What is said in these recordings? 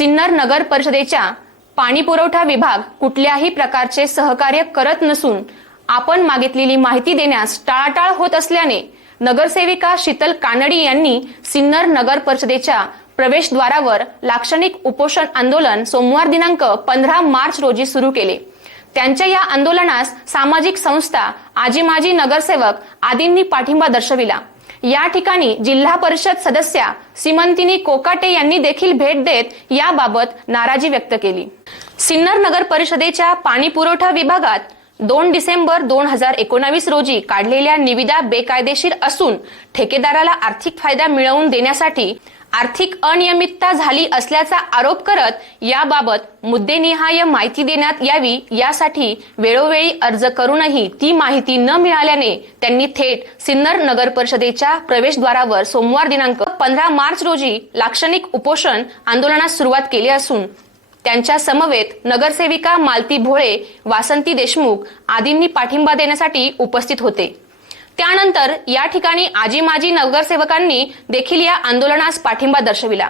सिन्नर नगर परिषदेच्या पाणी पुरवठा विभाग कुठल्याही प्रकारचे सहकार्य करत नसून आपण मागितलेली माहिती देण्यास टाळाटाळ होत असल्याने नगरसेविका शीतल कानडी यांनी सिन्नर नगर परिषदेच्या प्रवेशद्वारावर लाक्षणिक उपोषण आंदोलन सोमवार दिनांक पंधरा मार्च रोजी सुरू केले. त्यांच्या या आंदोलनास सामाजिक संस्था आजी माजी नगरसेवक आदींनी पाठिंबा दर्शविला. या ठिकाणी जिल्हा परिषद सदस्या सिमंतिनी कोकाटे यांनी देखील भेट देत याबाबत नाराजी व्यक्त केली. सिन्नर नगर परिषदेच्या पाणी पुरवठा विभागात दोन डिसेंबर दोन हजार एकोणावीस रोजी काढलेल्या निविदा बेकायदेशीर असून ठेकेदाराला आर्थिक फायदा मिळवून देण्यासाठी आर्थिक अनियमितता झाली असल्याचा आरोप करत याबाबत मुद्देनिहाय माहिती देण्यात यावी यासाठी वेळोवेळी अर्ज करूनही ती माहिती न मिळाल्याने त्यांनी थेट सिन्नर नगर परिषदेच्या प्रवेशद्वारावर सोमवार दिनांक पंधरा मार्च रोजी लाक्षणिक उपोषण आंदोलनास सुरुवात केली असून त्यांच्या समवेत नगरसेविका मालती भोळे वासंती देशमुख आदींनी पाठिंबा देण्यासाठी उपस्थित होते. त्यानंतर या ठिकाणी आजी माजी नगरसेवकांनी देखील या आंदोलनास पाठिंबा दर्शविला.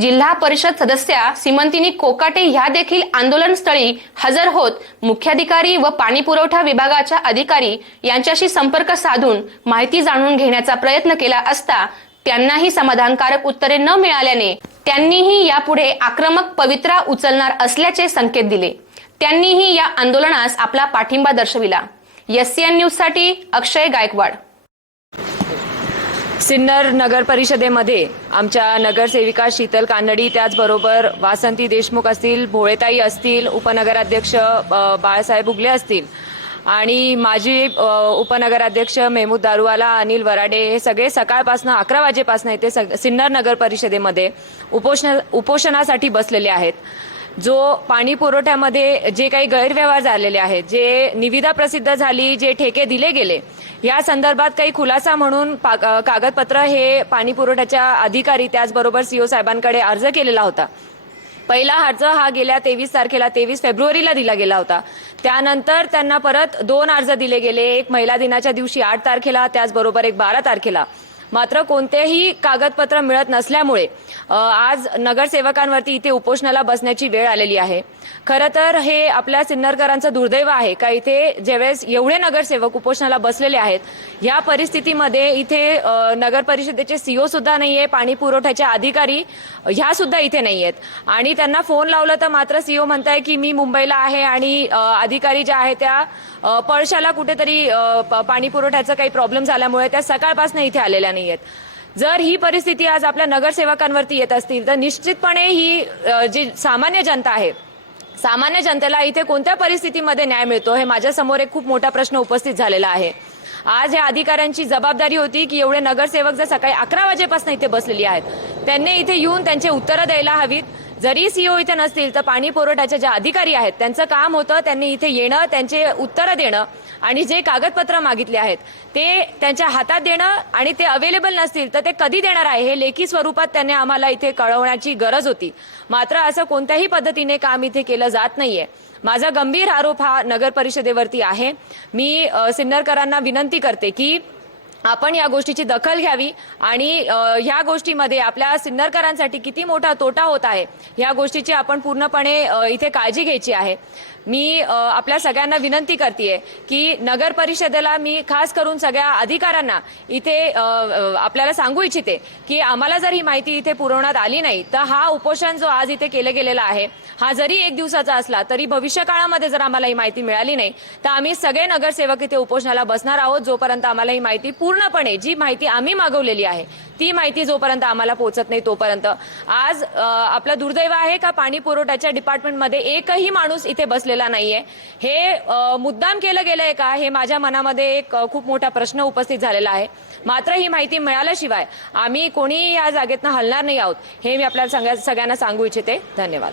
जिल्हा परिषद सदस्या सिमंतिनी कोकाटे ह्या देखील आंदोलनस्थळी हजर होत मुख्याधिकारी व पाणी पुरवठा विभागाच्या अधिकारी यांच्याशी संपर्क साधून माहिती जाणून घेण्याचा प्रयत्न केला असता त्यांनाही समाधानकारक उत्तरे न मिळाल्याने त्यांनीही यापुढे आक्रमक पवित्रा उचलणार असल्याचे संकेत दिले. त्यांनीही या आंदोलनास आपला पाठिंबा दर्शविला. एससीएन न्यूजसाठी अक्षय गायकवाड. सिन्नर नगर परिषदेमध्ये आमच्या नगरसेविका शीतल कानडी त्याचबरोबर वासंती देशमुख असतील भोळेताई असतील उपनगराध्यक्ष बाळासाहेब उगले असतील. आणि माजी उपनगराध्यक्ष मेहमूद दारुवाला अनिल वराडे हे सगळे सकाळपासून अकरा वाजेपासून इथे सग- सिन्नर नगर परिषदेमध्ये उपोषण उपोषणासाठी बसलेले आहेत. जो पाणी पुरवठ्यामध्ये जे काही गैरव्यवहार झालेले आहेत जे निविदा प्रसिद्ध झाली जे ठेके दिले गेले या संदर्भात काही खुलासा म्हणून कागदपत्र हे पाणी पुरवठ्याच्या अधिकारी त्याचबरोबर सीओ साहेबांकडे अर्ज केलेला होता. पहिला अर्ज हा गेल्या तेवीस तारखेला तेवीस फेब्रुवारीला दिला गेला होता. त्यानंतर त्यांना परत दोन अर्ज दिले गेले एक महिला दिनाच्या दिवशी आठ तारखेला त्याचबरोबर एक बारा तारखेला. मात्र कोणतेही कागदपत्र मिळत नसल्यामुळे आज नगरसेवकांवरती इथे उपोषणाला बसण्याची वेळ आलेली आहे. खरं तर हे आपल्या सिन्नरकरांचं दुर्दैव आहे का इथे ज्यावेळेस एवढे नगरसेवक उपोषणाला बसलेले आहेत या परिस्थितीमध्ये इथे नगर परिषदेचे सीओ सुद्धा नाहीये पाणी पुरवठ्याचे अधिकारी ह्या सुद्धा इथे नाहीयेत. आणि त्यांना फोन लावलं तर मात्र सीओ म्हणताय की मी मुंबईला आहे आणि अधिकारी ज्या आहेत त्या पळशाला कुठेतरी प- पाणी पुरवठ्याचा काही प्रॉब्लेम झाल्यामुळे त्या सकाळपासून इथे आलेल्या नाही नाहीयेत. जर ही परिस्थिती आज आपल्या नगरसेवकांवरती येत असतील तर निश्चितपणे ही जी सामान्य जनता आहे सामान्य जनतेला इथे कोणत्या परिस्थितीमध्ये न्याय मिळतो हे माझ्यासमोर एक खूप मोठा प्रश्न उपस्थित झालेला आहे. आज या अधिकाऱ्यांची जबाबदारी होती की एवढे नगरसेवक जर सकाळी अकरा वाजेपासून इथे बसलेली आहेत त्यांनी इथे येऊन त्यांचे उत्तरं द्यायला हवीत. जरी सीओ इथे नसतील तर पाणी पुरवठ्याचे जे अधिकारी आहेत त्यांचं काम होतं त्यांनी इथे येणं त्यांचे उत्तरं देणं आणि जे कागदपत्र मागितले आहेत ते त्यांच्या हातात देणं आणि ते अवेलेबल नसतील तर ते कधी देणार आहे हे लेखी स्वरूपात त्यांनी आम्हाला इथे कळवण्याची गरज होती. मात्र असं कोणत्याही पद्धतीने काम इथे केलं जात नाहीये. माझा गंभीर आरोप हा नगर परिषदेवरती आहे. मी सिन्नरकरांना विनंती करते की आपण या गोष्टीची दखल घ्यावी आणि ह्या गोष्टीमध्ये आपल्या सिन्नरकरांसाठी किती मोठा तोटा होत आहे ह्या गोष्टीची आपण पूर्णपणे इथे काळजी घ्यायची आहे. मी आपल्या सगळ्यांना विनंती करते की नगर परिषदेला मी खास करून सगळ्या अधिकाऱ्यांना इथे आपल्याला सांगू इच्छिते की आम्हाला जर ही माहिती इथे पुरवण्यात आली नाही तर हा उपोषण जो आज इथे केलं गेलेला आहे हा जरी एक दिवसाचा असला तरी भविष्य काळामध्ये जर आम्हाला ही माहिती मिळाली नाही तर आम्ही सगळे नगरसेवक इथे उपोषणाला बसणार आहोत जोपर्यंत आम्हाला ही माहिती पूर्णपणे जी माहिती आम्ही मागवलेली आहे ती माहिती जोपर्यंत आम्हाला पोहोचत नाही तोपर्यंत. आज आपलं दुर्दैव आहे का पाणी पुरवठ्याच्या डिपार्टमेंटमध्ये एकही माणूस इथे बसलेला नाहीये? हे मुद्दाम केलं गेलंय का? हे माझ्या मनामध्ये एक खूप मोठा प्रश्न उपस्थित झालेला आहे. मात्र ही माहिती मिळाल्याशिवाय आम्ही कोणीही या जागेतनं हलणार नाही आहोत. हे मी आपल्या सगळ्यांना सांगू इच्छिते. धन्यवाद.